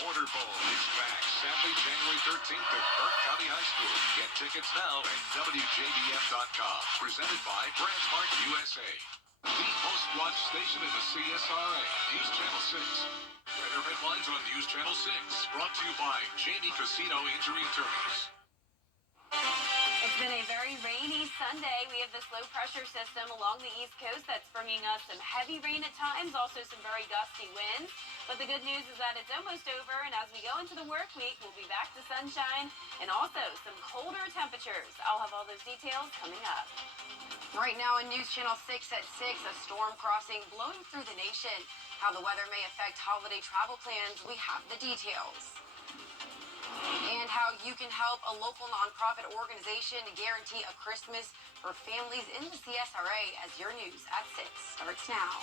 Border Bowl is back Saturday, January 13th at Burke County High School. Get tickets now at WJBF.com. Presented by Branchmark USA. The most watched station in the CSRA, News Channel 6. Weather headlines on News Channel 6. Brought to you by Jamie Casino Injury Attorneys. It's been a very rainy Sunday. We have this low pressure system along the East Coast that's bringing us some heavy rain at times, also some very gusty winds. But the good news is that it's almost over, and as we go into the work week, we'll be back to sunshine and also some colder temperatures. I'll have all those details coming up. Right now in News Channel 6 at 6, a storm crossing blowing through the nation. How the weather may affect holiday travel plans, we have the details. And how you can help a local nonprofit organization to guarantee a Christmas for families in the CSRA, as your news at 6 starts now.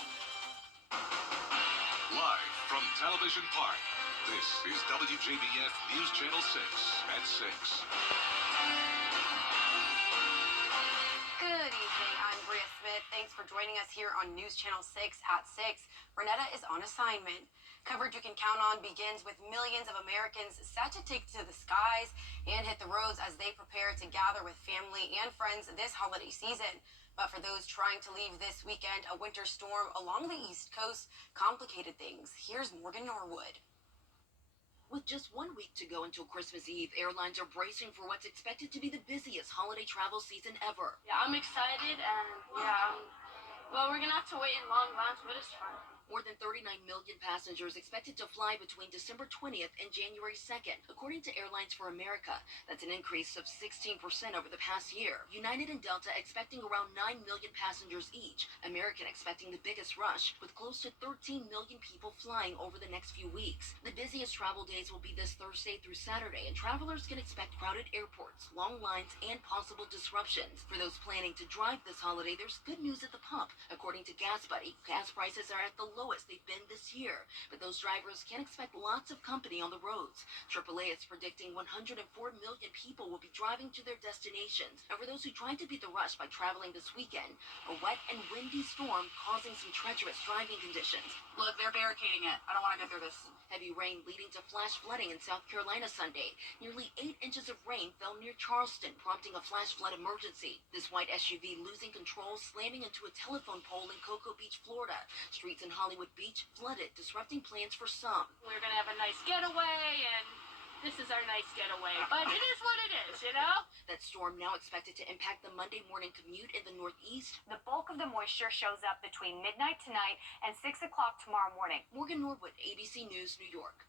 Live from Television Park, this is WJBF News Channel 6 at 6. Good evening, I'm Bria Smith. Thanks for joining us here on News Channel 6 at 6. Renetta is on assignment. Coverage you can count on begins with millions of Americans set to take to the skies and hit the roads as they prepare to gather with family and friends this holiday season. But for those trying to leave this weekend, a winter storm along the East Coast complicated things. Here's Morgan Norwood. With just 1 week to go until Christmas Eve, airlines are bracing for what's expected to be the busiest holiday travel season ever. Yeah, I'm excited, and well, we're gonna have to wait in long lines, but it's fun. More than 39 million passengers expected to fly between December 20th and January 2nd, according to Airlines for America. That's an increase of 16% over the past year. United and Delta expecting around 9 million passengers each. American expecting the biggest rush, with close to 13 million people flying over the next few weeks. The busiest travel days will be this Thursday through Saturday, and travelers can expect crowded airports, long lines, and possible disruptions. For those planning to drive this holiday, there's good news at the pump. According to Gas Buddy, gas prices are at the lowest they've been this year, but those drivers can expect lots of company on the roads. AAA is predicting 104 million people will be driving to their destinations, and for those who tried to beat the rush by traveling this weekend, a wet and windy storm causing some treacherous driving conditions. Look, they're barricading it. I don't want to go through this. Heavy rain leading to flash flooding in South Carolina Sunday. Nearly 8 inches of rain fell near Charleston, prompting a flash flood emergency. This white SUV losing control, slamming into a telephone pole in Cocoa Beach, Florida. Streets in Hollywood Beach flooded, disrupting plans for some. We're gonna have a nice getaway, and this is our nice getaway, but it is what it is, you know? That storm now expected to impact the Monday morning commute in the Northeast. The bulk of the moisture shows up between midnight tonight and 6 o'clock tomorrow morning. Morgan Norwood, ABC News, New York.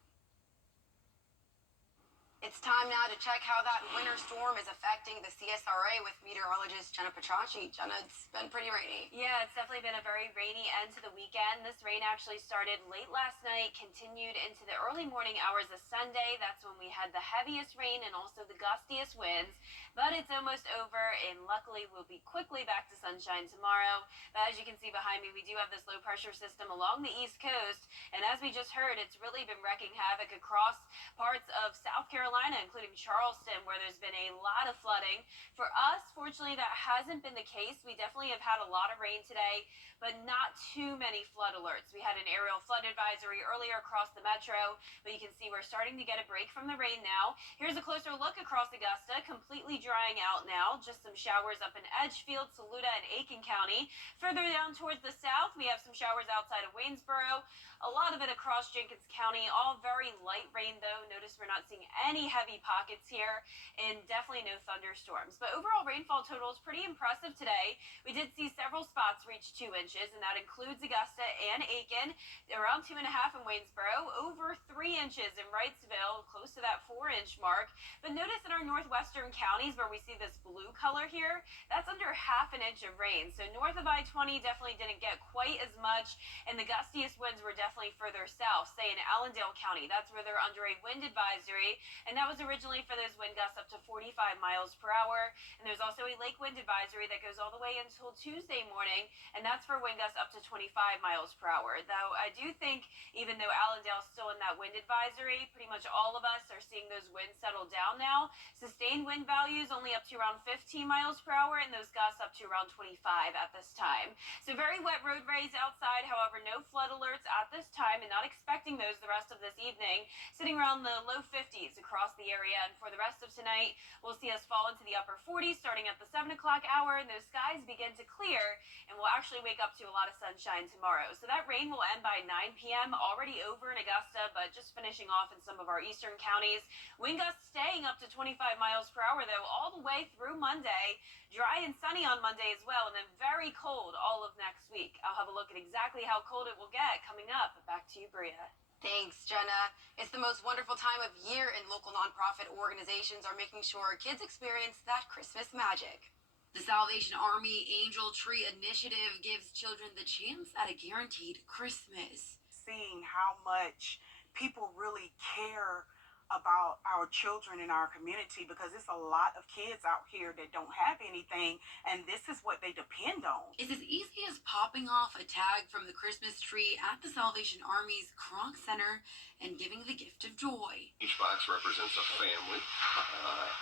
It's time now to check how that winter storm is affecting the CSRA with meteorologist Jenna Petracci. Jenna, it's been pretty rainy. Yeah, it's definitely been a very rainy end to the weekend. This rain actually started late last night, continued into the early morning hours of Sunday. That's when we had the heaviest rain and also the gustiest winds. But it's almost over, and luckily we'll be quickly back to sunshine tomorrow. But as you can see behind me, we do have this low pressure system along the East Coast. And as we just heard, it's really been wreaking havoc across parts of South Carolina, including Charleston, where there's been a lot of flooding. For us, fortunately, that hasn't been the case. We definitely have had a lot of rain today, but not too many flood alerts. We had an aerial flood advisory earlier across the metro, but you can see we're starting to get a break from the rain now. Here's a closer look across Augusta, completely drying out now. Just some showers up in Edgefield, Saluda, and Aiken County. Further down towards the south, we have some showers outside of Waynesboro. A lot of it across Jenkins County, all very light rain though. Notice we're not seeing any heavy pockets here, and definitely no thunderstorms. But overall rainfall total is pretty impressive today. We did see several spots reach 2 inches, and that includes Augusta and Aiken, around 2.5 in Waynesboro, over 3 inches in Wrightsville, close to that 4-inch mark. But notice in our northwestern counties where we see this blue color here, that's under ½ an inch of rain. So north of I-20 definitely didn't get quite as much, and the gustiest winds were definitely further south, say in Allendale County. That's where they're under a wind advisory, and that was originally for those wind gusts up to 45 miles per hour. And there's also a lake wind advisory that goes all the way until Tuesday morning, and that's for wind gusts up to 25 miles per hour. Though I do think, even though Allendale's still in that wind advisory, pretty much all of us are seeing those winds settle down now. Sustained wind values only up to around 15 miles per hour, and those gusts up to around 25 at this time. So very wet roadways outside. However, no flood alerts at this time, and not expecting those the rest of this evening. Sitting around the low 50s across the area, and for the rest of tonight, we'll see us fall into the upper 40s starting at the 7 o'clock hour, and those skies begin to clear, and we'll actually wake up to a lot of sunshine tomorrow. So that rain will end by 9 p.m. already over in Augusta, but just finishing off in some of our eastern counties. Wind gusts staying up to 25 miles per hour, though, all the way through Monday. Dry and sunny on Monday as well, and then very cold all of next week. I'll have a look at exactly how cold it will get coming up. Back to you, Bria. Thanks, Jenna. It's the most wonderful time of year, and local nonprofit organizations are making sure kids experience that Christmas magic. The Salvation Army Angel Tree Initiative gives children the chance at a guaranteed Christmas. Seeing how much people really care about our children in our community, because it's a lot of kids out here that don't have anything, and this is what they depend on. It's as easy as popping off a tag from the Christmas tree at the Salvation Army's Kronk Center and giving the gift of joy. Each box represents a family,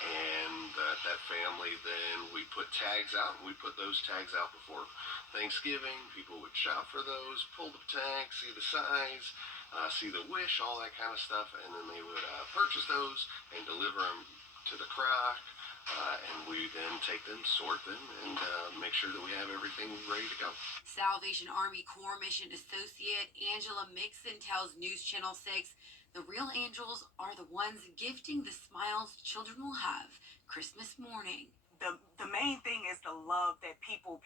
and that family, then we put tags out, and we put those tags out before Thanksgiving. People would shop for those, pull the tag, see the size, see the wish, all that kind of stuff, and then they would purchase those and deliver them to the Croc, and we then take them, sort them, and make sure that we have everything ready to go. Salvation Army Corps Mission Associate Angela Mixon tells News Channel 6 the real angels are the ones gifting the smiles children will have Christmas morning. The main thing is the love that people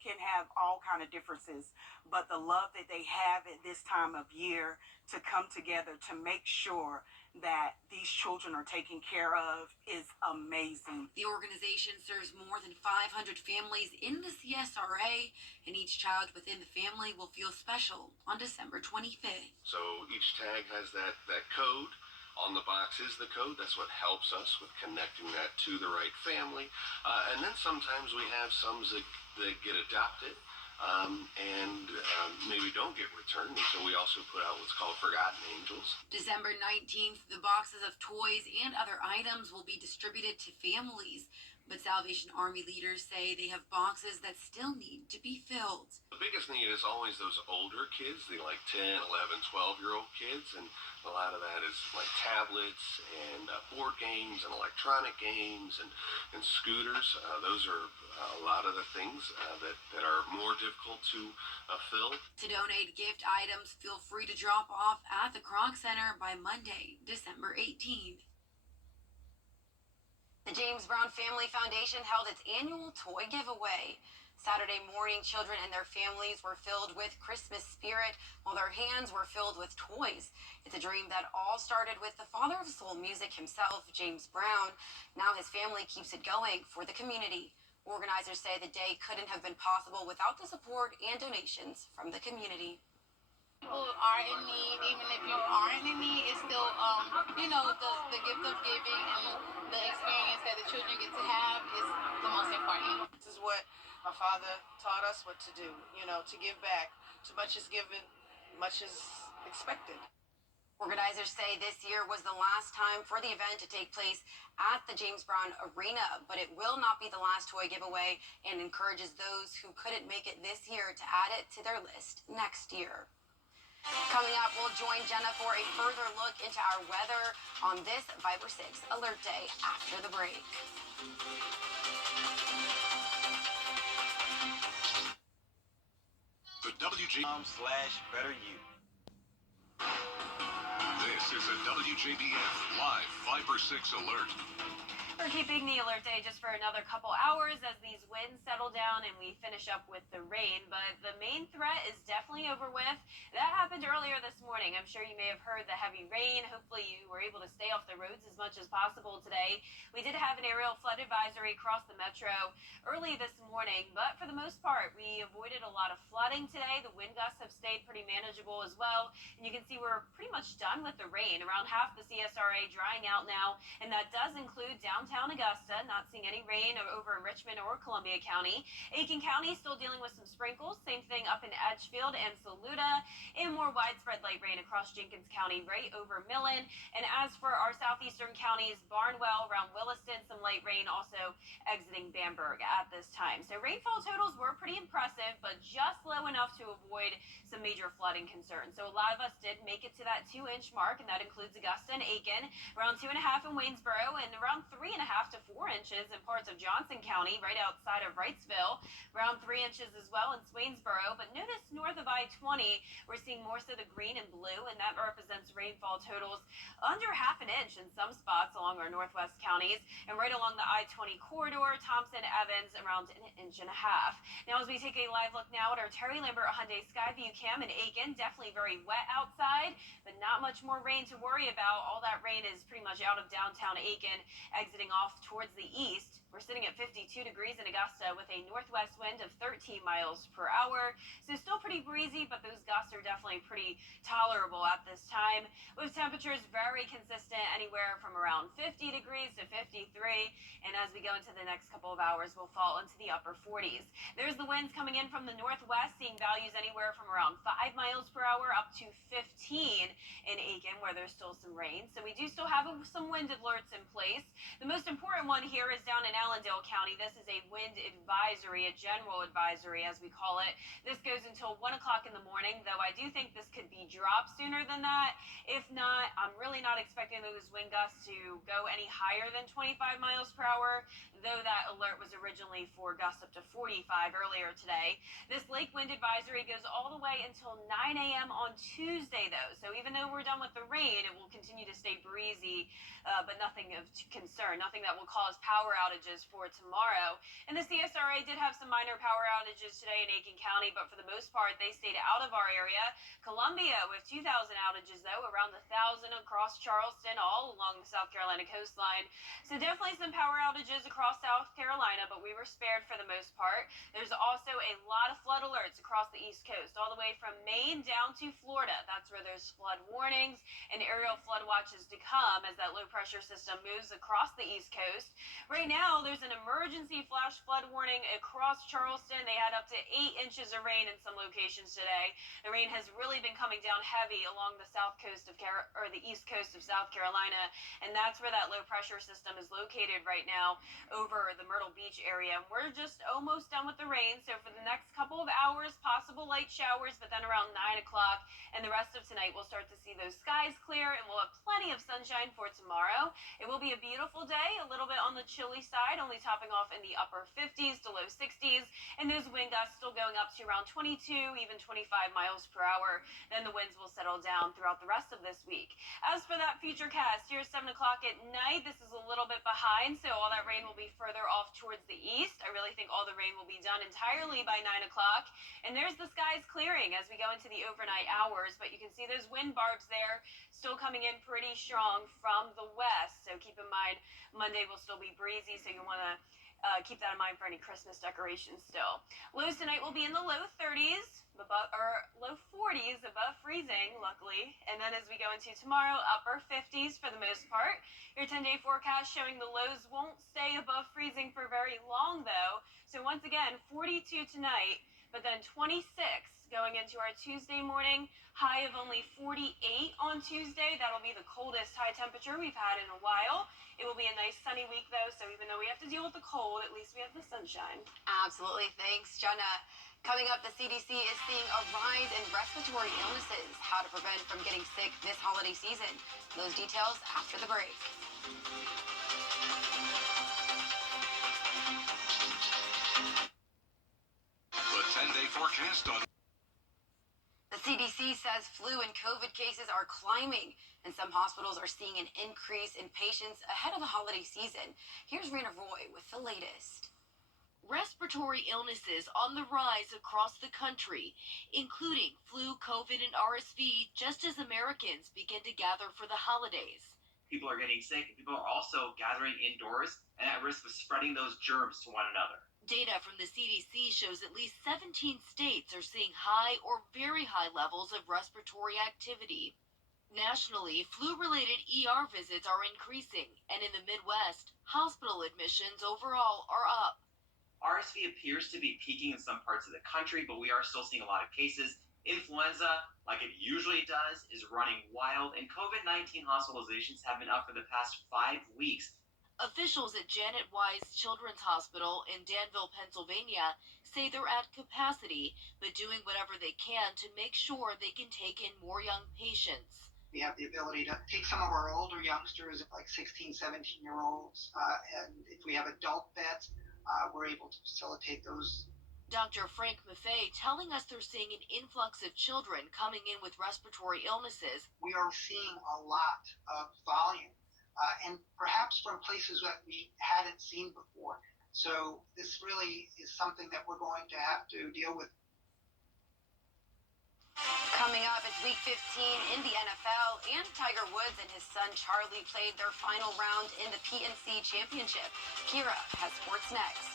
can have all kind of differences, but the love that they have at this time of year to come together to make sure that these children are taken care of is amazing. The organization serves more than 500 families in the CSRA, and each child within the family will feel special on December 25th. So each tag has that code. On the box is the code. That's what helps us with connecting that to the right family. And then sometimes we have some that get adopted and maybe don't get returned. And so we also put out what's called Forgotten Angels. December 19th, the boxes of toys and other items will be distributed to families. But Salvation Army leaders say they have boxes that still need to be filled. The biggest need is always those older kids, the like 10, 11, 12-year-old kids, and a lot of that is like tablets and board games and electronic games and scooters. Those are a lot of the things that are more difficult to fill. To donate gift items, feel free to drop off at the Kronk Center by Monday, December 18th. The James Brown Family Foundation held its annual toy giveaway. Saturday morning, children and their families were filled with Christmas spirit, while their hands were filled with toys. It's a dream that all started with the father of soul music himself, James Brown. Now his family keeps it going for the community. Organizers say the day couldn't have been possible without the support and donations from the community. People are in need, even if you aren't in need, it's still, the gift of giving and the experience that the children get to have is the most important. This is what my father taught us what to do, to give back. Too much is given, much is expected. Organizers say this year was the last time for the event to take place at the James Brown Arena, but it will not be the last toy giveaway and encourages those who couldn't make it this year to add it to their list next year. Coming up, we'll join Jenna for a further look into our weather on this Viber 6 Alert Day after the break. The WJBF/BetterYou. This is a WJBF Live Viber 6 Alert. We're keeping the alert day just for another couple hours as these winds settle down and we finish up with the rain. But the main threat is definitely over with. That happened earlier this morning. I'm sure you may have heard the heavy rain. Hopefully you were able to stay off the roads as much as possible today. We did have an aerial flood advisory across the metro early this morning, but for the most part, we avoided a lot of flooding today. The wind gusts have stayed pretty manageable as well. And you can see we're pretty much done with the rain. Around half the CSRA drying out now, and that does include downtown Augusta. Not seeing any rain over in Richmond or Columbia County. Aiken County still dealing with some sprinkles. Same thing up in Edgefield and Saluda, and more widespread light rain across Jenkins County right over Millen. And as for our southeastern counties, Barnwell around Williston, some light rain also exiting Bamberg at this time. So rainfall totals were pretty impressive, but just low enough to avoid some major flooding concerns. So a lot of us did make it to that 2-inch mark, and that includes Augusta and Aiken, around 2.5 in Waynesboro, and around 3.5 to 4 inches in parts of Johnson County, right outside of Wrightsville, around 3 inches as well in Swainsboro. But notice north of I-20, we're seeing more so the green and blue, and that represents rainfall totals under half an inch in some spots along our northwest counties, and right along the I-20 corridor, Thompson, Evans, around 1.5 inches. Now, as we take a live look now at our Terry Lambert Hyundai Skyview cam in Aiken, definitely very wet outside, but not much more rain to worry about. All that rain is pretty much out of downtown Aiken, exiting off towards the east. We're sitting at 52 degrees in Augusta with a northwest wind of 13 miles per hour. So still pretty breezy, but those gusts are definitely pretty tolerable at this time, with temperatures very consistent, anywhere from around 50 degrees to 53. And as we go into the next couple of hours, we'll fall into the upper 40s. There's the winds coming in from the northwest, seeing values anywhere from around 5 miles per hour up to 15 in Aiken, where there's still some rain. So we do still have some wind alerts in place. The most important one here is down in Allendale County. This is a wind advisory, a general advisory as we call it. This goes until 1 o'clock in the morning, though I do think this could be dropped sooner than that. If not, I'm really not expecting those wind gusts to go any higher than 25 miles per hour, though that alert was originally for gusts up to 45 earlier today. This lake wind advisory goes all the way until 9 a.m. on Tuesday, though. So even though we're done with the rain, it will continue to stay breezy, but nothing of concern, nothing that will cause power outages for tomorrow. And the CSRA did have some minor power outages today in Aiken County, but for the most part, they stayed out of our area. Columbia with 2,000 outages, though, around 1,000 across Charleston, all along the South Carolina coastline. So definitely some power outages across South Carolina, but we were spared for the most part. There's also a lot of flood alerts across the East Coast, all the way from Maine down to Florida. That's where there's flood warnings and aerial flood watches to come as that low pressure system moves across the East Coast. Right now, there's an emergency flash flood warning across Charleston. They had up to 8 inches of rain in some locations today. The rain has really been coming down heavy along the south coast of the east coast of South Carolina, and that's where that low pressure system is located right now over the Myrtle Beach area. And we're just almost done with the rain, so for the next couple of hours, possible light showers, but then around 9 o'clock and the rest of tonight, we'll start to see those skies clear, and we'll have plenty of sunshine for tomorrow. It will be a beautiful day, a little bit on the chilly side, only topping off in the upper 50s to low 60s, and those wind gusts still going up to around 22, even 25 miles per hour. Then the winds will settle down throughout the rest of this week. As for that future cast, here's 7 o'clock at night. This is a little bit behind, so all that rain will be further off towards the east. I really think all the rain will be done entirely by 9 o'clock. And there's the skies clearing as we go into the overnight hours, but you can see those wind barbs there still coming in pretty strong from the west. So keep in mind, Monday will still be breezy, so you'll want to keep that in mind for any Christmas decorations still. Lows tonight will be in the low 30s, low 40s, above freezing, luckily. And then as we go into tomorrow, upper 50s for the most part. Your 10-day forecast showing the lows won't stay above freezing for very long, though. So once again, 42 tonight, but then 26 going into our Tuesday morning. High of only 48 on Tuesday. That'll be the coldest high temperature we've had in a while. It will be a nice sunny week, though, so even though we have to deal with the cold, at least we have the sunshine. Absolutely. Thanks, Jenna. Coming up, the CDC is seeing a rise in respiratory illnesses. How to prevent from getting sick this holiday season. Those details after the break. The 10-day forecast on The CDC says flu and COVID cases are climbing, and some hospitals are seeing an increase in patients ahead of the holiday season. Here's Rena Roy with the latest. Respiratory illnesses on the rise across the country, including flu, COVID, and RSV, just as Americans begin to gather for the holidays. People are getting sick, and people are also gathering indoors and at risk of spreading those germs to one another. Data from the CDC shows at least 17 states are seeing high or very high levels of respiratory activity. Nationally, flu-related ER visits are increasing, and in the Midwest, hospital admissions overall are up. RSV appears to be peaking in some parts of the country, but we are still seeing a lot of cases. Influenza, like it usually does, is running wild, and COVID-19 hospitalizations have been up for the past 5 weeks. Officials at Janet Wise Children's Hospital in Danville, Pennsylvania, say they're at capacity, but doing whatever they can to make sure they can take in more young patients. We have the ability to take some of our older youngsters, like 16, 17-year-olds, and if we have adult beds, we're able to facilitate those. Dr. Frank Maffei telling us they're seeing an influx of children coming in with respiratory illnesses. We are seeing a lot of volume. And perhaps from places that we hadn't seen before. So this really is something that we're going to have to deal with. Coming up, it's week 15 in the NFL, and Tiger Woods and his son Charlie played their final round in the PNC Championship. Kira has sports next.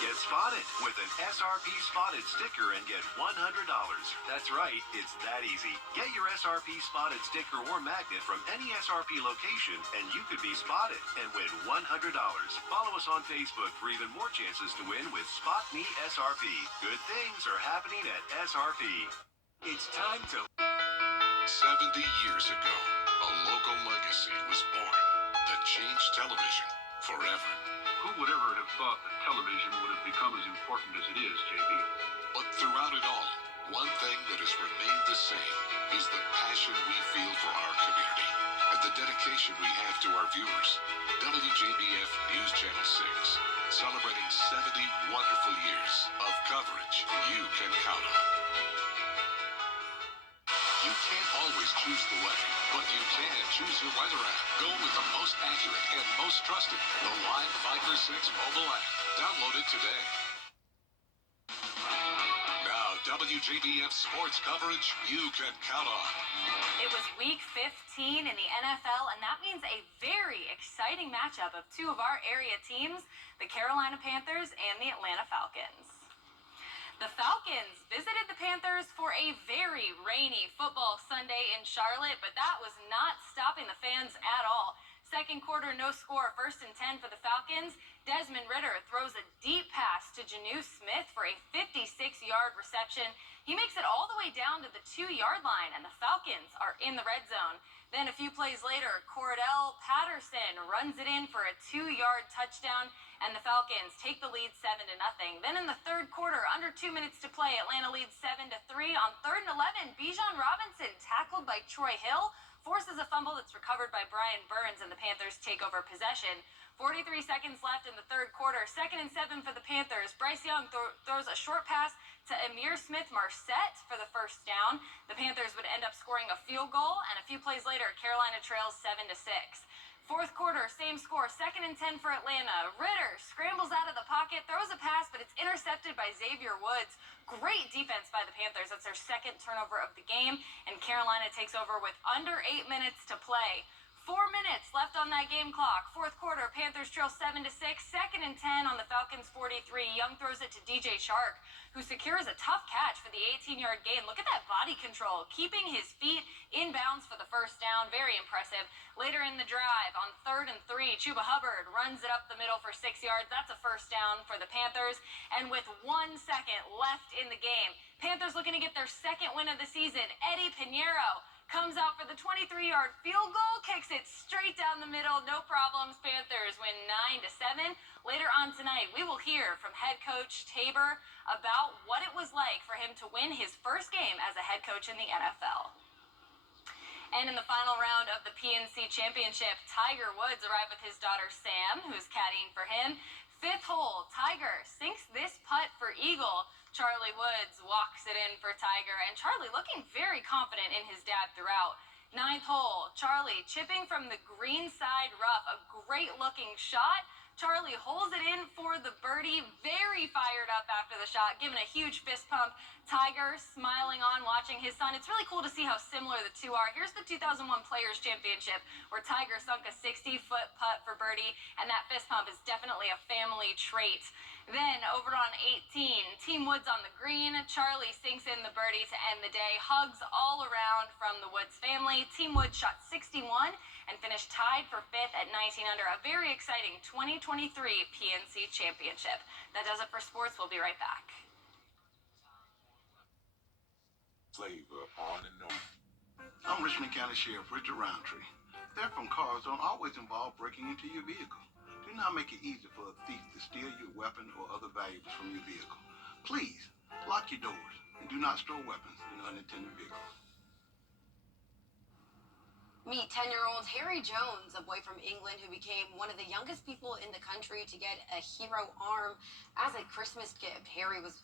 Get spotted with an SRP Spotted sticker and get $100. That's right, it's that easy. Get your SRP Spotted sticker or magnet from any SRP location and you could be spotted and win $100. Follow us on Facebook for even more chances to win with Spot Me SRP. Good things are happening at SRP. It's time to... 70 years ago, a local legacy was born that changed television forever. Who would ever have thought that television would have become as important as it is, JB? But throughout it all, one thing that has remained the same is the passion we feel for our community and the dedication we have to our viewers. WJBF News Channel 6, celebrating 70 wonderful years of coverage you can count on. You can't always choose the way, but you can choose your weather app. Go with the most accurate and most trusted, the Live Finder 6 mobile app. Download it today. Now, WJBF sports coverage you can count on. It was week 15 in the NFL, and that means a very exciting matchup of two of our area teams, the Carolina Panthers and the Atlanta Falcons. The Falcons visited the Panthers for a very rainy football Sunday in Charlotte, but that was not stopping the fans at all. Second quarter, no score, 1st and 10 for the Falcons. Desmond Ridder throws a deep pass to Jonnu Smith for a 56-yard reception. He makes it all the way down to the 2-yard line, and the Falcons are in the red zone. Then a few plays later, Cordell Patterson runs it in for a 2-yard touchdown, and the Falcons take the lead 7-0. Then in the third quarter, under 2 minutes to play, Atlanta leads 7-3. On 3rd and 11, Bijan Robinson, tackled by Troy Hill, forces a fumble that's recovered by Brian Burns, and the Panthers take over possession. 43 seconds left in the third quarter. 2nd and 7 for the Panthers. Bryce Young throws a short pass to Amir Smith-Marset for the first down. The Panthers would end up scoring a field goal, and a few plays later, Carolina trails 7-6. Fourth quarter, same score, 2nd and 10 for Atlanta. Ridder scrambles out of the pocket, throws a pass, but it's intercepted by Xavier Woods. Great defense by the Panthers. That's their second turnover of the game, and Carolina takes over with under 8 minutes to play. 4 minutes left on that game clock. Fourth quarter, Panthers trail 7-6. 2nd and 10 on the Falcons 43. Young throws it to DJ Shark, who secures a tough catch for the 18-yard gain. Look at that body control, keeping his feet in bounds for the first down. Very impressive. Later in the drive, on 3rd and 3, Chuba Hubbard runs it up the middle for 6 yards. That's a first down for the Panthers. And with 1 second left in the game, Panthers looking to get their second win of the season. Eddie Pinheiro comes out for the 23-yard field goal, kicks it straight down the middle, no problems. Panthers win 9-7. Later on tonight, we will hear from head coach Tabor about what it was like for him to win his first game as a head coach in the NFL. And in the final round of the PNC Championship, Tiger Woods arrived with his daughter Sam, who's caddying for him. Fifth hole, Tiger sinks this putt for eagle. Charlie Woods walks it in for Tiger, and Charlie looking very confident in his dad throughout. Ninth hole, Charlie chipping from the green side rough, a great looking shot. Charlie holds it in for the birdie, very fired up after the shot, giving a huge fist pump. Tiger smiling on, watching his son. It's really cool to see how similar the two are. Here's the 2001 Players Championship, where Tiger sunk a 60-foot putt for birdie, and that fist pump is definitely a family trait. Then, over on 18, Team Woods on the green. Charlie sinks in the birdie to end the day. Hugs all around from the Woods family. Team Woods shot 61 and finished tied for fifth at 19 under. A very exciting 2023 PNC Championship. That does it for sports. We'll be right back. Flavor on and on. I'm Richmond County Sheriff Richard Roundtree. Theft from cars don't always involve breaking into your vehicle. Do not make it easy for a thief to steal your weapon or other valuables from your vehicle. Please, lock your doors and do not store weapons in unattended vehicles. Meet 10-year-old Harry Jones, a boy from England who became one of the youngest people in the country to get a hero arm as a Christmas gift. Harry was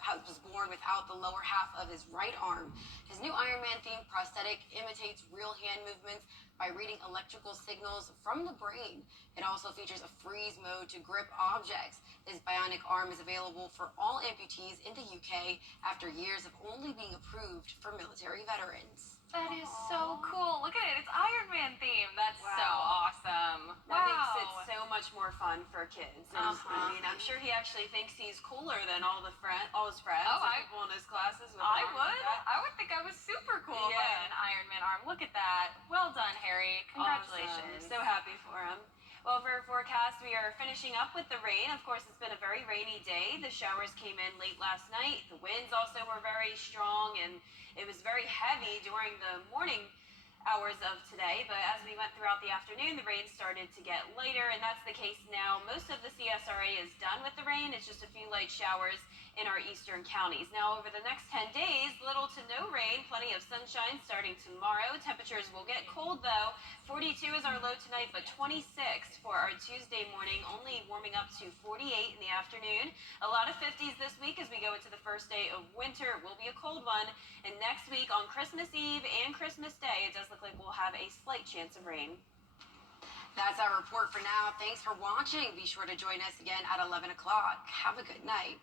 born without the lower half of his right arm. His new Iron Man-themed prosthetic imitates real hand movements by reading electrical signals from the brain. It also features a freeze mode to grip objects. His bionic arm is available for all amputees in the UK after years of only being approved for military veterans. That is so cool. Look at it. It's Iron Man themed. That's so Wow. awesome. That makes it so much more fun for kids. And I mean, I'm sure he actually thinks he's cooler than all his friends, Oh, and people in his classes. With I an arm like would. that. I would think I was super cool if I Yeah. had an Iron Man arm. Look at that. Well done, Harry. Congratulations. Awesome. So happy for him. Well, for our forecast, we are finishing up with the rain. Of course, it's been a very rainy day. The showers came in late last night. The winds also were very strong, and it was very heavy during the morning hours of today. But as we went throughout the afternoon, the rain started to get lighter, and that's the case now. Most of the CSRA is done with the rain. It's just a few light showers in our eastern counties. Now, over the next 10 days, little to no rain, plenty of sunshine starting tomorrow. Temperatures will get cold, though. 42 is our low tonight, but 26 for our Tuesday morning, only warming up to 48 in the afternoon. A lot of 50s this week as we go into the first day of winter. It will be a cold one. And next week on Christmas Eve and Christmas Day, it does look like we'll have a slight chance of rain. That's our report for now. Thanks for watching. Be sure to join us again at 11 o'clock. Have a good night.